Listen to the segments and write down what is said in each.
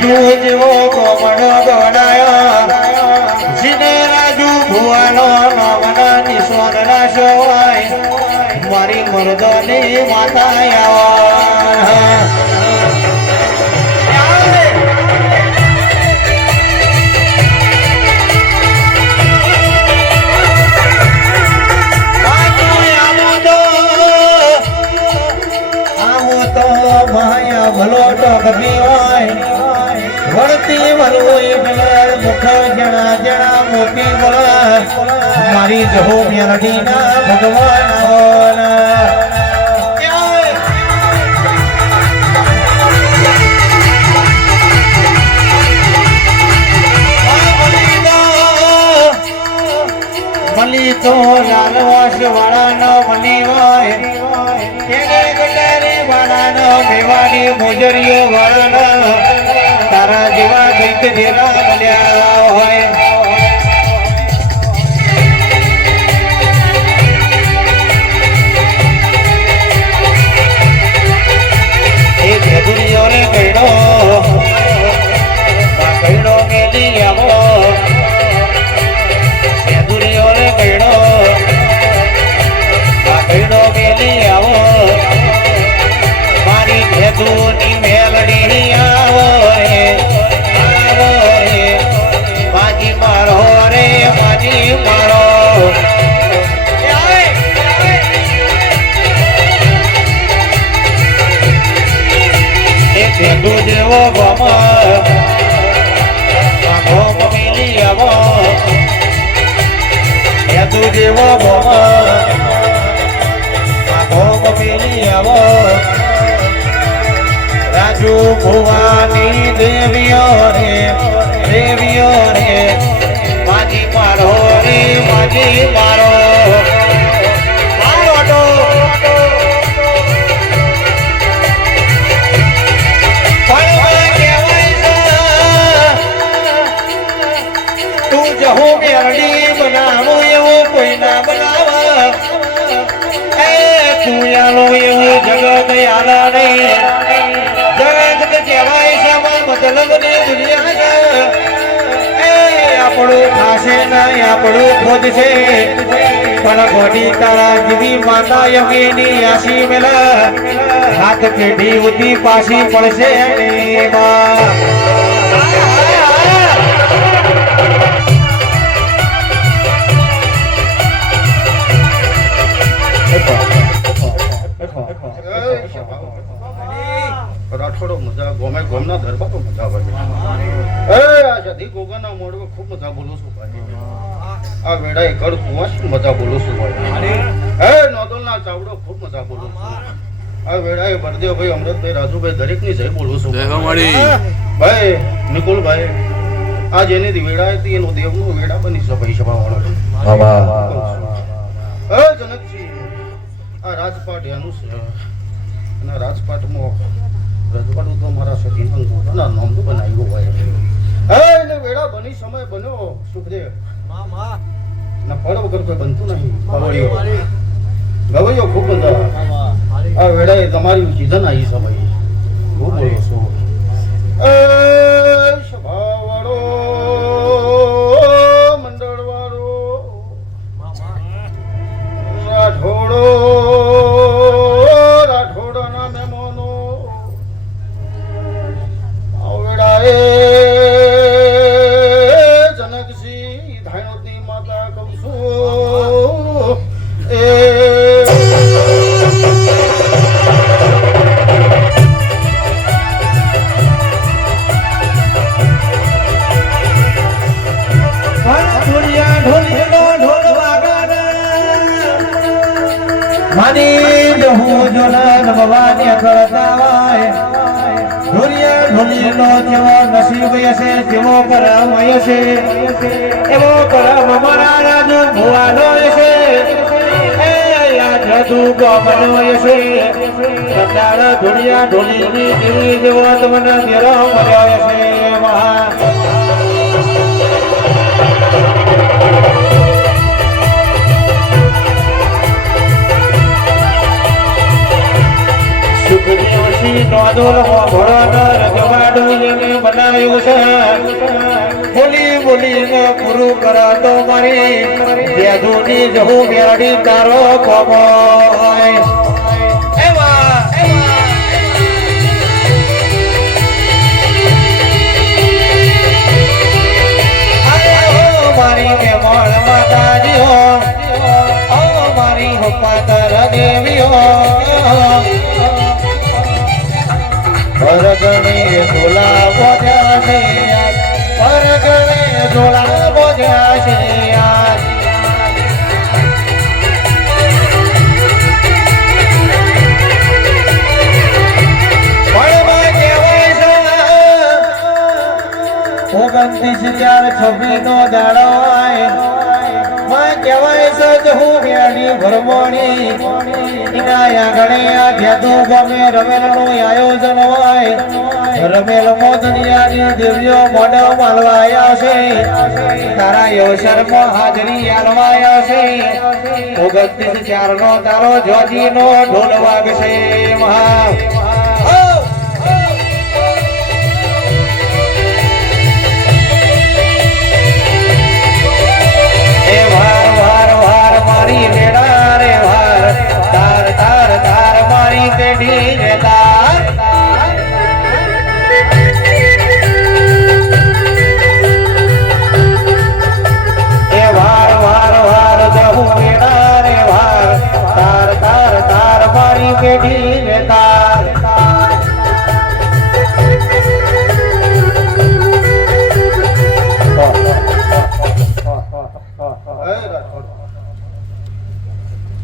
રાજુ જેવો કોમણો ગવડાયો જીને રાજુ ભુવાનો નવના નિસ્વર રાશો હોય મારી મરદની માતા આવો ભલો તો કદી હોય વળતી વલું મુખ જણા જણા મોતી બોલ મારી જહો મેરડીના ભગવાન મલી તો લાલવાસ વાળાનો મની હોય વાળાનો મેવાડી મોજરીઓ વાળાનો તારા જેવા કંઈક જેલા મળ્યા હોય એ ભેદુરીઓને કઈડો મેલી આવો ભેદુરીઓને કઈડો મેલી આવો ભેદુની મેલડી આવો માજી મારો રે માજી મારો એ ભેદુ જેવો ગોમ મિલી આવો ભેદુ જેવો ગોમ મિલી આવો રાજુ ભુવાની દેવીઓ રે માજી મારો રે માજી મારો તું જહો મેરડી બનાવું એવું કોઈ ના બનાવ તું યાલો એવું જગત યાલા નહીં જગત કહેવાય છે મતલબ ને દુનિયા આપણું ખાશે નહીં આપણું ખોદ છે પણ ઘોડી તારા જેવી માતા યમીની આશી મેલા હાથ પેઢી ઉધી પાછી પડશે રાઠોડો મજા ગોમે ગોમના દરબાર તો મજા આવે આ જધી ગોગાના મોડવે ખૂબ મજા બોલું છું ભાઈ આ વેડાઈ ઘર કુવાસ મજા બોલું છું ભાઈ નોદલના ચાવડો ખૂબ મજા બોલું છું આ વેડાઈ બરદેવ ભાઈ અમૃતભાઈ રાજુભાઈ દરેકની જય બોલું છું ભાઈ નિકુલભાઈ આ જેની વેડા હતી એનો દેવનો વેડા બની છે ભાઈ સભાવાળો જનકજી આ રાજપાટ એનું છે અને રાજપાટમાં રજવાડું તો મારા સખીના ગોતાના નામનું બનાવ્યું હોય એને વેળા બની સમય બન્યો સુખદેવ ના ફળ વગર કોઈ બનતું નહીં ગવૈયો ખૂબ બધા આ વેળાએ તમારી સીધન આવી સમય હું બોલો છું સભાવાળો મંડળવાળો રાઠોડો જનકસિંહ ધાણોતી માતા કહું છું માની જહું જોના ભવાની કરતા હોય ઢોલિયા ઢોલીનો જેવો નસીબ હશે જેવો કરમ હશે એવો કરમ મારા રાજુ ભુવાનો હશે આ જાદુ ગોમનો હશે કંડાળ ઢોલિયા ઢોલીની દેવી જેવો તમને ઘેરો મળ્યો હશે મહા સુખદેવસિંહ નોંધોલ ઘોડો રજવાડો બનાવ્યું છે બોલી બોલીને પૂરું કરાતો મારી જેધુની જહુ મેરડી તારો કોમોય મારી મેમણ માતાજીઓ મારી હોપાતર દેવીઓ પરગણે ઝોલા બોજ્યા છે પરગણે ઝોલા બોજ્યા છે ઓગણત્રીસ 4/26 નો દાડો માં કહેવાય છે કે હું મેળી ભરમોણી એના આંગણે આ ભેદુ ગમે રમેલનું આયોજન હોય રમેલ મોદનિયાની દેવીઓ મોઢ માલવાયા છે તારા અવસરમાં હાજરી આલવાયા છે 29/4 નો તારો જોજીનો ઢોલ વાગશે મહા મારી રેડા રે વાર તાર તાર તાર મારી પેઢી રે તાર એ વાર વાર વાર જહુ રેડા રે વાર તાર તાર તાર મારી પેઢી રે તાર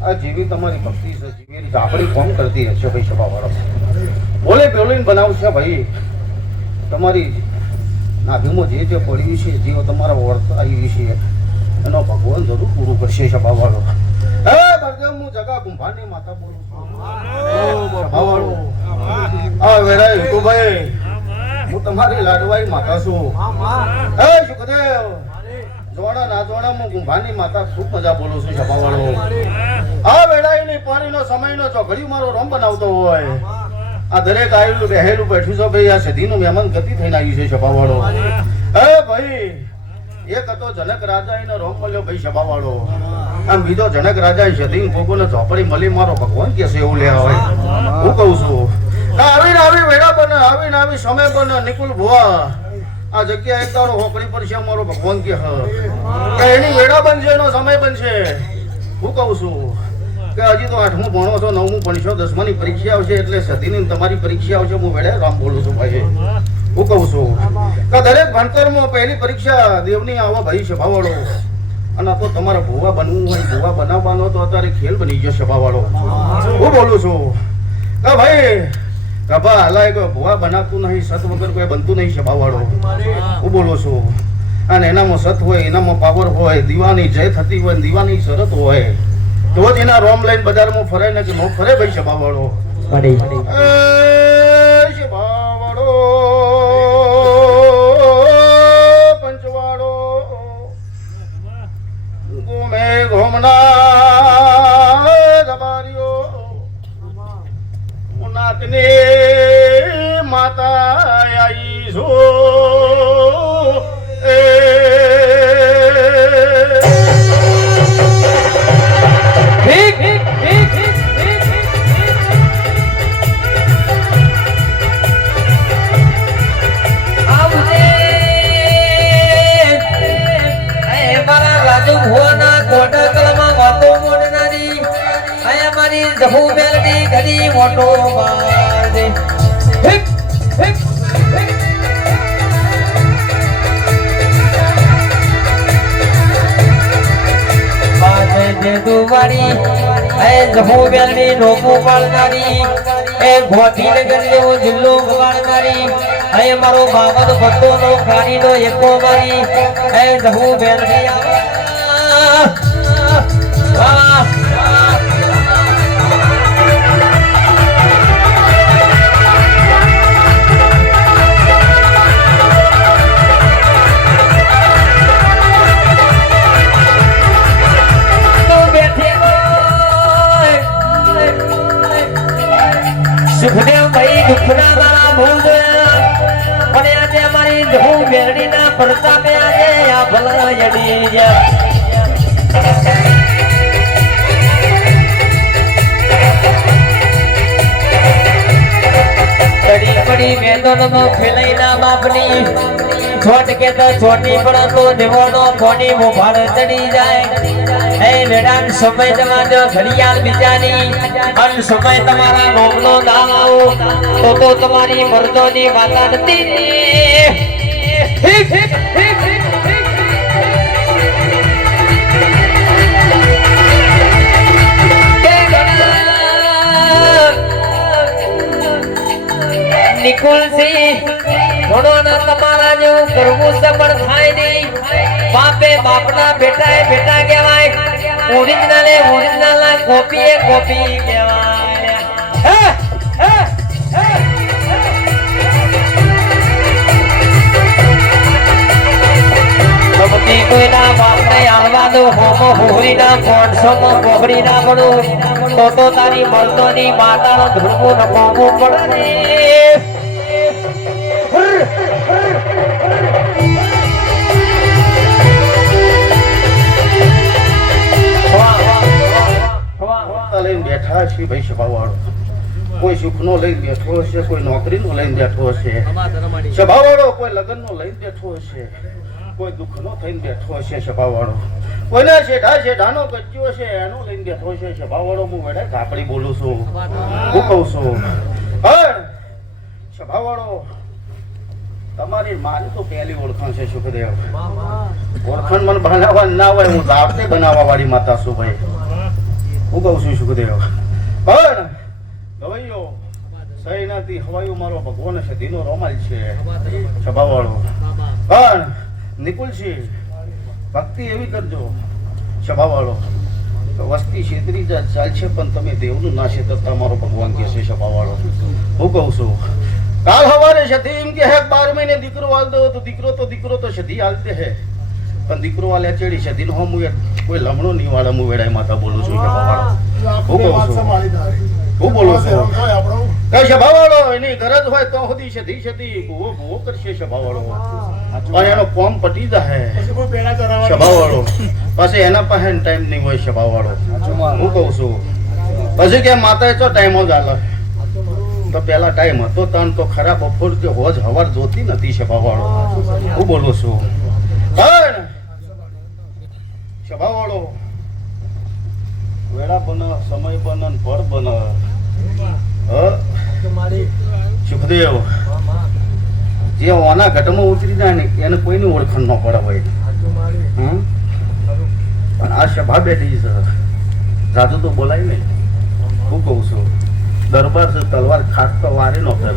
આ જેવી તમારી ભક્તિ છે જેવી આપણી કોમ કરતી હશે ભાઈ સભાવાળો બોલે બોલીને બનાવશે ભાઈ તમારી નાભીમાં જે જે પડ્યું છે જે તમારા વર્ત આવી છે એનો ભગવાન જરૂર પૂરું કરશે સભાવાળો હે બરદેવ હું જગા ગુંભાની માતા બોલું છું સભાવાળો આ વેરાય હિતુભાઈ હું તમારી લાડવાઈ માતા છું હે સુખદેવ જોડા ના જોડા હું ગુંભાની માતા ખૂબ મજા બોલું છું સભાવાળો આ વેળાની પાણીનો સમયનો ચોઘડિયું મારો રોમ બનાવતો હોય આ દરેક આવેલું બેહેલું બેઠું છે ભાઈ આ સદીનું મહેમાન ગતિ થઈને આવ્યું છે સભાવાળો હે ભાઈ એક હતો જનક રાજા એનો રોમ મળ્યો ભાઈ સભાવાળો આમ બીજો જનક રાજા સદી ભોગોને ઝોપડી મળી મારો ભગવાન કે છે એવું લે હોય હું કહું છું આવીને આવી વેળા બને આવીને આવી સમય બને નિકુલ ભુવા આ જગ્યા એક તારો હોકડી પર છે મારો ભગવાન કે એની વેળા બનશે એનો સમય બનશે હું કહું છું કે હજી તો 8મું ભણો છો 9મું ભણશો 10માની પરીક્ષા આવશે એટલે સદીની તમારી પરીક્ષા આવશે હું વેળે રામ બોલું છું ભાઈ હું કહું છું કે દરેક ભણતરમાં પહેલી પરીક્ષા દેવની આવો ભાઈ સભાવાળો અને તો તમારે ભૂવા બનવું હોય ભૂવા બનાવવાનો તો અત્યારે ખેલ બની ગયો સભાવાળો હું બોલું છું કે ભાઈ કભા હલાય કોઈ ભૂવા બનાવતું નહીં સત વગર કોઈ બનતું નહીં સભાવાળો હું બોલું છું અને એનામાં સત હોય એનામાં પાવર હોય દીવાની જય થતી હોય દીવાની શરત હોય તો જ એના રોમ લઈને બજારમાં ફરે ને કે નો ફરે ભાઈ સભાવાળો સભાવાળો પંચવાળો ગોમે ઘોમના દબારીઓ નાતને માતા આઈ છો જહુ મેલડી ઘડી મોટો મારે હિક હિક માથે જે દુવાડી એ જહુ મેલડી નોમો પાળનારી એ ગોઠી ગલ્યો જિલ્લો ગવાળનારી એ મારો બાબત ભક્તોનો ખાણીનો એકો મારી એ જહુ મેલડી વાહ સુખદેવ ભાઈ દુખના મારા ભૂલ અને આજે હું વેરડીના પ્રતાપે આજે આ ભલા યડી ચડી પડી મેદાનમાં ફેલાઈના બાપની છોટ કે તો છોટી પણ તો દેવાનો કોની મોભાળ ચડી જાય એ વેડાન સમય જવાનો ઘડિયાળ બિચારી અન સમય તમારા નોમનો દામ આવો તો તમારી મર્દોની વાતા નથી નિકુલસી થોડો ના તમારા જેવું કરવું છે પણ થાય નહીં બાપે બાપના બેટાએ બેટા કહેવાય ઓરિજિનલ ના કોપી એ કોપી કહેવાય સમજી કોઈના બાપને આલવા દો હોમો હોરીના કોણસોમાં કોબડી ના પડું તો તારી મર્દોની માતાનો ધ્રુવો નપાવવું પડે લઈને બેઠા છે ભાઈ સભાવાળો કોઈ સુખનો લઈને બેઠો હશે કોઈ નોકરીનો લઈને બેઠો હશે સભાવાળો કોઈ લગ્નનો લઈને બેઠો હશે કોઈ દુઃખનો થઈને બેઠો હશે સભાવાળો કોઈના શેઠાનો કચ્યો છે એનો લઈને બેઠો છે સભાવાળો હું વેડા કાપડી બોલું છું હું કહું છું સભાવાળો તમારી મારી તો પહેલી ઓળખાણ છે સુખદેવ ઓળખાણ મને બનાવવા ના હોય હું જાતે બનાવવા વાળી માતા છું ભાઈ હું કહું છું સુખદેવ પણ ગવૈયો સૈનાથી હવાયું મારો ભગવાન છે દીનો રોમાલ છે સભાવાળો પણ નિકુલસિંહ ભક્તિ એવી કરજો સભાવાળો વસ્તી છેતરી ચાલશે પણ તમે દેવનું ના છેતરતા મારો ભગવાન કહે છે સભાવાળો હું કહું છું કાલ હવારે સતી એમ કે 12 મહિને દીકરો હાલ દો તો દીકરો તો સદી હાલતે હે પણ દીકરો વાલે ચડી સદી નો હું કોઈ લમણો નહીં વાળા હું વેડાઈ માતા બોલું છું સભાવાળો હું કહું છું હું બોલું છું કઈ સભાવાળો એની ગરજ હોય તો સુધી સદી ભૂવો કરશે સભાવાળો પણ એનો કોમ પટી જાય સભાવાળો પછી એના પાસે ટાઈમ નહીં હોય સભાવાળો હું કહું છું પછી કે માતા તો ટાઈમ જ હાલે તો પેલા ટાઈમ હતો તન તો ખરાબ બપોર કે હોજ હવાર જોતી નથી સભાવાળો હું બોલું છું પણ સભાવાળો વેળા બન સમય બન પર બન સુખદેવ જે ઓના ઘટમાં ઉતરી જાય ને એને કોઈની ઓળખાણ ન પડે હોય પણ આ સભા બેઠી છે જાજુ તો બોલાય નહીં હું કહું છું દરબાર છે તલવાર ખાસ તો વારે ન કરે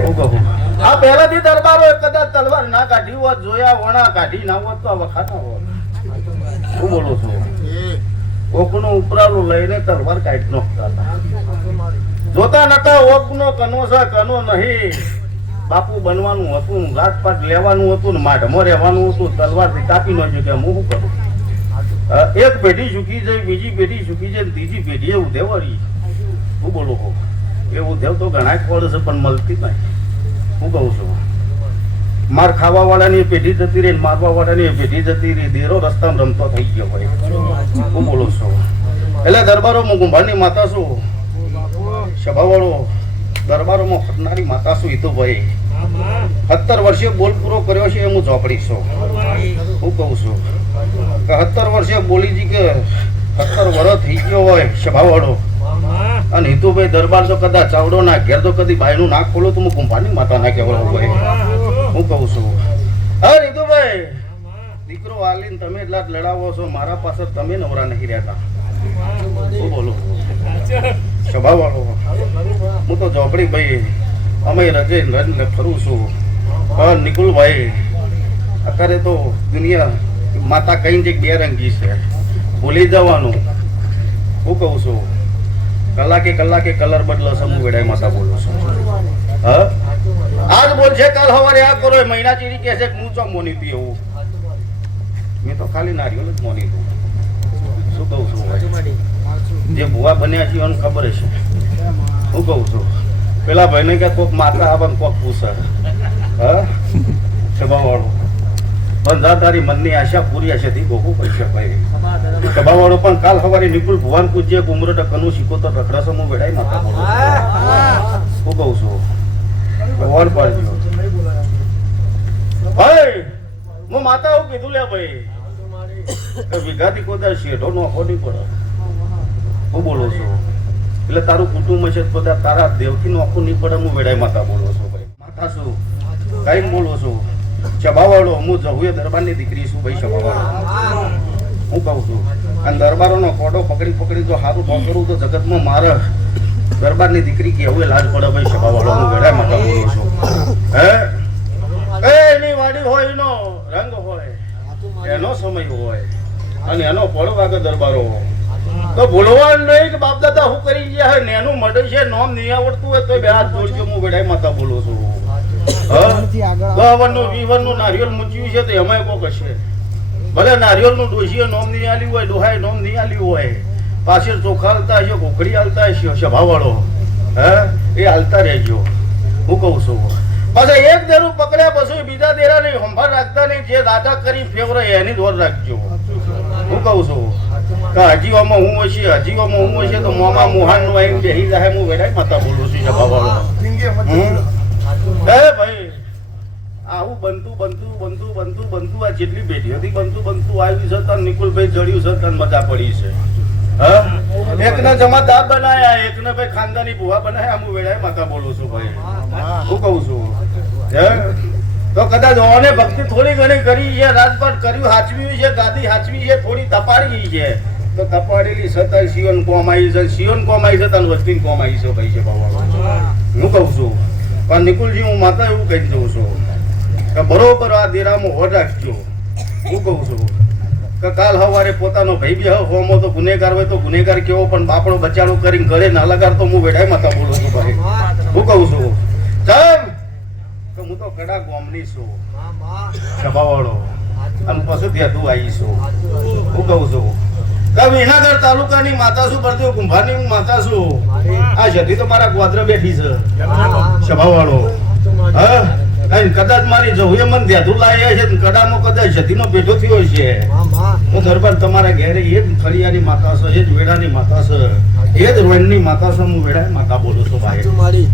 હું કહું આ પહેલાથી દરબારો કદાચ તલવાર ના કાઢી હોત જોયા વણા કાઢી ના હોત તો આ વખાતા હોત હું બોલું છું ઓકનો ઉપરાળું લઈને તલવાર કાઢી નાખતા જોતા નતા ઓકનો કનો છે કનો નહીં બાપુ બનવાનું હતું રાજપાટ લેવાનું હતું ને માઢમાં રહેવાનું હતું તલવારથી કાપી નાખ્યું કે હું શું કરું એક પેઢી ઝૂકી જાય બીજી પેઢી ઝૂકી જાય ત્રીજી પેઢી એવું દેવાળી હું બોલું છું એવું દેવ તો ઘણા ખોડ છે પણ મળતી નહીં હું કહું છું માર ખાવા વાળાની પેઢી જતી રહી મારવા વાળાની પેઢી જતી રહી દેરો રસ્તામાં રમતો થઈ ગયો ભાઈ હું બોલું છું એટલે દરબારોમાં કુંભારની માતા છું સભાવાળો દરબારોમાં ફરનારી માતા છું એ તો ભાઈ 17 વર્ષે બોલ પૂરો કર્યો છે હું ઝોપડી છું હું કહું છું કે 17 વર્ષે બોલીજી કે 17 વર્ષ થઈ ગયો હોય સભાવાળો અને હિતુભાઈ દરબાર તો કદાચ ચાવડો ના ઘેર તો કદી બાયનું ના ખોલો તો હું કુંભારની માતા ના કહેવાય ભાઈ હું કહું છું હા હિતુભાઈ દીકરો આલીને તમે એટલા જ લડાવો છો મારા પાસે તમે નવરા નહીં રહેતા શું બોલું સભાવાળો હું તો ઝોપડી ભાઈ અમે રજે રન ફરું છું પણ નિકુલભાઈ અત્યારે તો દુનિયા માતા કઈ જે બેરંગી છે ભૂલી જવાનું હું કહું છું કલાકે કલર બદલો છે હું વેડાઈ માતા બોલું છું હા આજ બોલશે કાલ સવારે આ કરો મહિના ચીરી કહે છે હું ચો મોની હતી એવું મેં તો ખાલી નારિયેલ જ મોની હતું શું કહું છું જે ભુવા બન્યા છે એને ખબર છે હું કહું છું પેલા ભાઈને કે કોક માતા આવે કોક પૂછે હા સભાવાળો બંધા તારી મનની આશા પૂરી આશાથી ગોગો પૈસા ભાઈ સભાવાળો પણ કાલ સવારે નિકુલ ભુવાન પૂજ્ય કુમરો ટકનું શીખો તો રખડાસો હું વેડાઈ માતા બોલું હું કહું છું ભગવાન પાડજો ભાઈ હું માતા આવું કીધું લે ભાઈ વિઘાથી કોદા શેઠો નોખો નહીં પડે હું બોલું છું એટલે તારું કુટુંબ છે બધા તારા દેવથી નોખું નહીં પડે હું વેડાઈ માતા બોલું છું ભાઈ માતા છું કઈ બોલું છું ચબાવાળો હું જવું દરબારની દીકરી છું ભાઈ ચબાવાળો હું કહું છું અને દરબારોનો કોડો પકડી જો સારું પકડું તો જગતમાં મારે દરબારની દીકરી કેવું લાજ પડે ભાઈ ચબાવાળો હું વેડાઈ માતા બોલું છું હે એની વાડી હોય એનો રંગ હોય એનો સમય હોય અને એનો પળ વાગે દરબારો તો ભૂલવાનું નહીં કે બાપ દાદા હું કરી ગયા હે નેનું મડે છે નોમ નહીં આવડતું હોય તો બે હાથ જોડજો હું વેડાઈ માતા બોલું છું વિવનનું નારિયેળ મૂચ્યું છે તો એમાં કોક હશે ભલે નારિયેળનું ડોશીએ નોમ નહીં આલ્યું હોય ડોહાએ નોમ નહીં આલ્યું હોય પાછળ ચોખા હાલતા હશે કોકડી હાલતા હશે સભાવાળો હે એ હાલતા રહેજો હું કહું છું પાછા એક દેરું પકડ્યા પછી બીજા દેરા નહીં સંભાળ રાખતા નહીં જે દાદા કરી ફેવરે એની દોર રાખજો હું કહું છું કે હજીવામાં હું હશે તો મોમાં મુહાન નું આવીને બેહી જાય હું વેડાઈ માતા બોલું છું સભાવાળો હે ભાઈ આવું બનતું આ જેટલી બેટી હતી બનતું આવ્યું છે તન નિકુલભાઈ જડ્યું છે તન મજા પડી છે એકને જમાદાર બનાયા એકને ભાઈ ખાનદાની ભુવા બનાયા હું વેડાઈ માતા બોલું છું ભાઈ હું કહું છું તો કદાચ ઓને ભક્તિ થોડી ઘણી કરી છે રાજપાટ કર્યું હાચવ્યું છે ગાદી હાચવી છે થોડી તપાડી છે તો તપાડેલી છતાં શિવન કોમ આવી છે તન વસ્તી કોમ આવી છે ભાઈ છે બાબા હું કહું છું પણ નિકુલજી હું માતા એવું કહી દઉં છું કે બરોબર આ દેરામાં હોડ રાખજો હું કહું છું કે કાલ સવારે પોતાનો ભાઈ બી હોમો તો ગુનેગાર હોય તો ગુનેગાર કેવો પણ બાપડો બચાડો કરીને ઘરે ના લગાડ તો હું વેડાઈ માતા બોલું છું ભાઈ હું કહું છું ચમ તો હું તો કડા ગોમની છું સભાવાળો અને પછી ત્યાં તું આવી છું હું કહું છું કે વિનાગઢ તાલુકાની માતા છું પરદેવ કુંભારની હું માતા છું આ જતી તો મારા ગોત્ર બેઠી છે સભાવાળો હા કદાચ મારી જવું મન ધ્યાધું લાયા છે કડામાં કદાચ જતીનો પેટો થયો છે હું દરબાર તમારા ઘેરે એ જ ફળિયાની માતા છે એ જ વેડાની માતા છે એ જ રોયણની માતા છે હું વેડા માતા બોલું છું ભાઈ